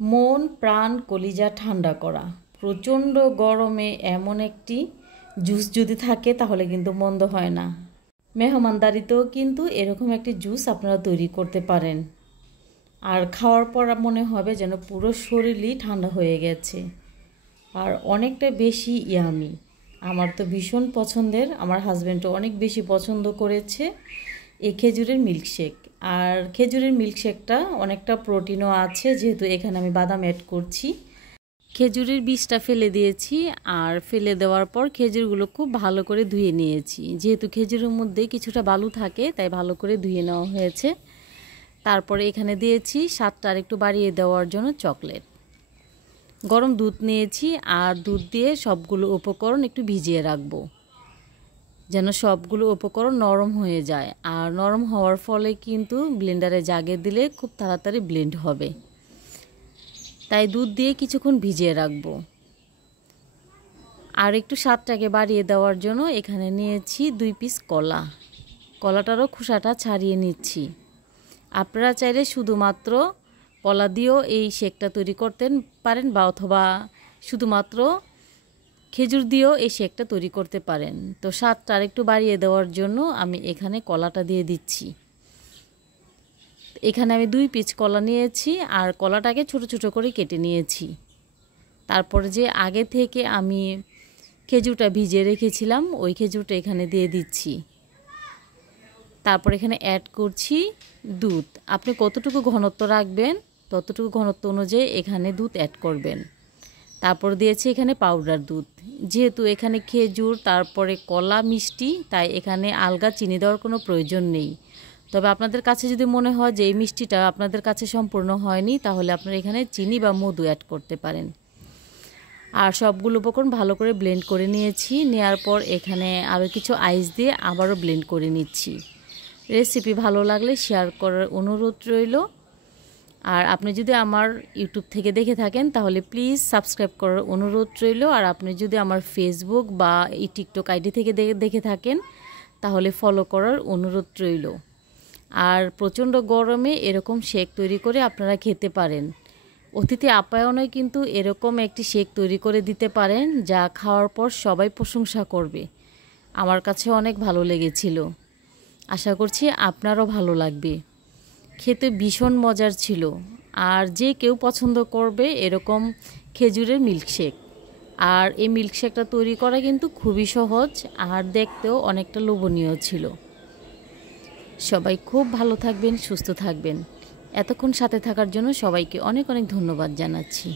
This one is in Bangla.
মন প্রাণ কলিজা ঠান্ডা করা প্রচণ্ড গরমে এমন একটি জুস যদি থাকে তাহলে কিন্তু মন্দ হয় না। মেহমানদারিতেও কিন্তু এরকম একটি জুস আপনারা তৈরি করতে পারেন, আর খাওয়ার পর মনে হবে যেন পুরো শরীরই ঠান্ডা হয়ে গেছে, আর অনেকটা বেশি ইয়ামি। আমার তো ভীষণ পছন্দের, আমার হাজব্যান্ডও অনেক বেশি পছন্দ করেছে এই খেজুরের মিল্কশেক। আর খেজুরের মিল্কশেকটা অনেকটা প্রোটিনও আছে, যেহেতু এখানে আমি বাদাম অ্যাড করছি। খেজুরের বীজটা ফেলে দিয়েছি, আর ফেলে দেওয়ার পর খেজুরগুলো খুব ভালো করে ধুয়ে নিয়েছি। যেহেতু খেজুরের মধ্যে কিছুটা বালু থাকে তাই ভালো করে ধুয়ে নেওয়া হয়েছে। তারপরে এখানে দিয়েছি স্বাদটা আর একটু বাড়িয়ে দেওয়ার জন্য চকলেট। গরম দুধ নিয়েছি, আর দুধ দিয়ে সবগুলো উপকরণ একটু ভিজিয়ে রাখবো যেন সবগুলো উপকরণ নরম হয়ে যায়। আর নরম হওয়ার ফলে কিন্তু ব্লেন্ডারে জাগে দিলে খুব তাড়াতাড়ি ব্লেন্ড হবে, তাই দুধ দিয়ে কিছুক্ষণ ভিজিয়ে রাখবো। আর একটু স্বাদটাকে বাড়িয়ে দেওয়ার জন্য এখানে নিয়েছি 2 পিস কলা। কলাটারও খোসাটা ছাড়িয়ে নিচ্ছি। আপনারা চাইলে শুধুমাত্র কলা দিয়েও এই শেকটা তৈরি করতে পারেন, বা অথবা শুধুমাত্র খেজুর দিয়েও এই শেকটা তৈরি করতে পারেন। তো স্বাদটা আরেকটু বাড়িয়ে দেওয়ার জন্য আমি এখানে কলাটা দিয়ে দিচ্ছি। এখানে আমি 2 পিস কলা নিয়েছি, আর কলাটাকে ছোট ছোট করে কেটে নিয়েছি। তারপরে যে আগে থেকে আমি খেজুরটা ভিজিয়ে রেখেছিলাম ওই খেজুরটা এখানে দিয়ে দিচ্ছি। তারপর এখানে অ্যাড করছি দুধ। আপনি কতটুকু ঘনত্ব রাখবেন ততটুকু ঘনত্ব অনুযায়ী এখানে দুধ অ্যাড করবেন। তারপর দিয়েছি এখানে পাউডার দুধ। যেহেতু এখানে খেজুর তারপরে কলা মিষ্টি, তাই এখানে আলগা চিনি দেওয়ার কোনো প্রয়োজন নেই। তবে আপনাদের কাছে যদি মনে হয় যে এই মিষ্টিটা আপনাদের কাছে সম্পূর্ণ হয়নি, তাহলে আপনারা এখানে চিনি বা মধু অ্যাড করতে পারেন। আর সবগুলো উপকরণ ভালো করে ব্লেন্ড করে নিয়েছি। নেওয়ার পর এখানে আরও কিছু আইস দিয়ে আবারও ব্লেন্ড করে নিচ্ছি। রেসিপি ভালো লাগলে শেয়ার করার অনুরোধ রইল। আর আপনি যদি আমার ইউটিউব থেকে দেখে থাকেন তাহলে প্লিজ সাবস্ক্রাইব করার অনুরোধ রইল। আর আপনি যদি আমার ফেসবুক বা এই টিকটক আইডি থেকে দেখে থাকেন তাহলে ফলো করার অনুরোধ রইল। আর প্রচণ্ড গরমে এরকম শেক তৈরি করে আপনারা খেতে পারেন। অতিথি আপ্যায়নে কিন্তু এরকম একটি শেক তৈরি করে দিতে পারেন, যা খাওয়ার পর সবাই প্রশংসা করবে। আমার কাছে অনেক ভালো লেগেছিল, আশা করছি আপনারও ভালো লাগবে। খেতে ভীষণ মজার ছিল, আর যে কেউ পছন্দ করবে এরকম খেজুরের মিল্কশেক। আর এই মিল্কশেকটা তৈরি করা কিন্তু খুবই সহজ, আর দেখতেও অনেকটা লোভনীয় ছিল। সবাই খুব ভালো থাকবেন, সুস্থ থাকবেন। এতক্ষণ সাথে থাকার জন্য সবাইকে অনেক অনেক ধন্যবাদ জানাচ্ছি।